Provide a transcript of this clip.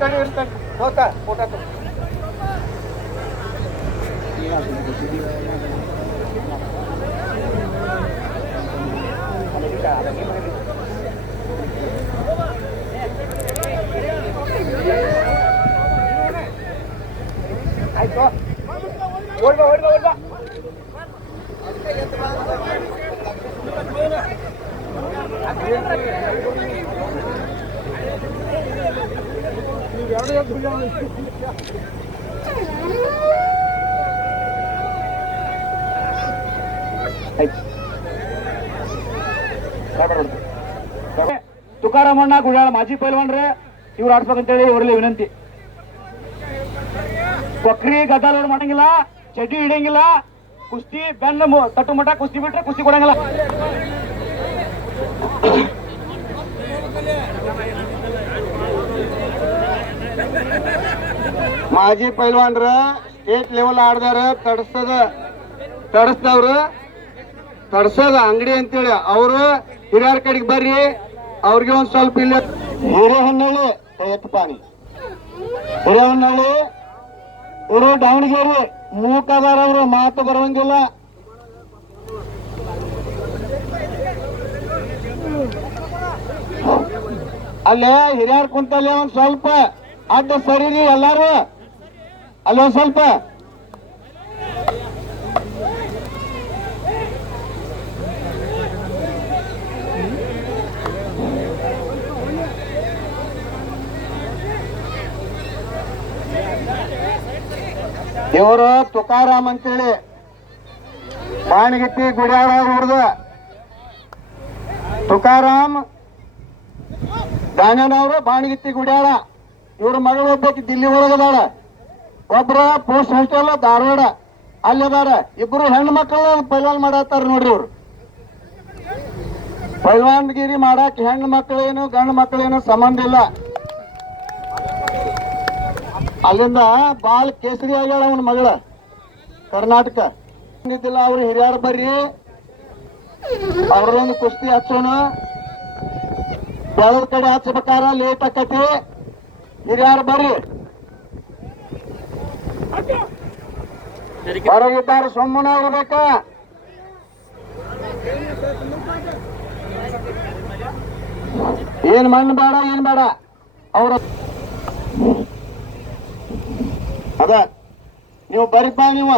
ಇರ್ತಾನೆ ಹೋತಾ ಫೋಟೋ ಆಯ್ತು ಓಡ್ಬಾ ಓಡ್ಬಾ ಓಡ್ಬಾ ತುಕಾರಾಮಣ್ಣ ಗುಡಾಳ ಮಾಜಿ ಪೈಲ್ವಾನ್ರೆ ಇವ್ರು ಆಡ್ಸ್ಬೇಕಂತೇಳಿ ಇವರಲ್ಲಿ ವಿನಂತಿ. ಕೊಕ್ರಿ ಗದ್ದಾಲೋಡ್ ಮಾಡಂಗಿಲ್ಲ, ಚಡ್ಡಿ ಹಿಡಿಯಂಗಿಲ್ಲ, ಕುಸ್ತಿ ಬೆನ್ನ ತಟ್ಟು ಮಠ ಕುಸ್ತಿ ಬಿಟ್ರೆ ಕುಸ್ತಿ ಕೊಡಂಗಿಲ್ಲ. ಮಾಜಿ ಪೈಲ್ವಾನ್ರ ಸ್ಟೇಟ್ ಲೆವೆಲ್ ಆಡ್ದಾರ ತಡಸದ ಅಂಗಡಿ ಅಂತೇಳಿ ಅವರು ಹಿರಿಯರ ಕಡೆಗೆ ಬರ್ರಿ, ಅವ್ರಿಗೆ ಒಂದ್ ಸ್ವಲ್ಪ ಇಲ್ಲ. ಹಿರೇಹೊನ್ನಳ್ಳಿ ಪಾನಿ ಹಿರೇಹೊನ್ನಳ್ಳಿ ಇವರು ದಾವಣಗೆರೆ ಮೂಕದಾರ ಅವರು ಮಾತು ಬರುವಂಗಿಲ್ಲ. ಅಲ್ಲೇ ಹಿರಿಯರ್ ಕುಂತಲ್ಲೇ ಒಂದ್ ಸ್ವಲ್ಪ ಅಡ್ಡ ಸರಿರಿ ಎಲ್ಲಾರು, ಅಲ್ಲೊಂದ್ ಸ್ವಲ್ಪ ಇವರು ತುಕಾರಾಮ್ ಅಂತೇಳಿ ಬಾಣಗಿತ್ತಿ ಗುಡ್ಯಾಳ ಇವ್ರದ ತುಕಾರಾಮ್ ದಾನನವರು ಬಾಣಗಿತ್ತಿ ಗುಡ್ಯಾಳ. ಇವ್ರ ಮಗಳು ಒಬ್ಬಾಕಿ ದಿಲ್ಲಿ ಒಳಗದಾಳ, ಒಬ್ರ ಪೋಸ್ಟ್ ಹಾಸ್ಟೆಲ್ ಧಾರವಾಡ ಅಲ್ಲದಾರ. ಇಬ್ರು ಹೆಣ್ಣು ಮಕ್ಕಳು ಪೈಲ್ವಾನ್ ಮಾಡತ್ತಾರ ನೋಡ್ರಿ. ಇವ್ರು ಪೈಲ್ವಾನ್ಗಿರಿ ಮಾಡಾಕ ಹೆಣ್ಣು ಮಕ್ಕಳೇನು ಗಂಡು ಮಕ್ಕಳೇನು ಸಂಬಂಧ ಇಲ್ಲ. ಅಲ್ಲಿಂದ ಬಾಲ್ ಕೇಸರಿ ಆಗ್ಯಾಳ ಅವನ ಮಗಳ ಕರ್ನಾಟಕ. ಇದ್ದಿಲ್ಲ ಅವ್ರು ಹಿರಿಯರು ಬರ್ರಿ, ಅವ್ರೊಂದು ಕುಸ್ತಿ ಹಚ್ಚೋಣ. ಬೆಳದ ಕಡೆ ಹಚ್ಚಬೇಕಾರ ಲೇಟ್ ಆಕತಿ, ಹಿರಿಯರು ಬರ್ರಿ. ಹೊರಗಿದ್ದಾರೆ ಸುಮ್ಮನೆ ಇರ್ಬೇಕ. ಏನ್ ಮಣ್ಣು ಬೇಡ ಏನ್ ಬೇಡ ಅವ್ರ ಅದ ನೀವು ಬರಿಪ್ಪ. ನೀವು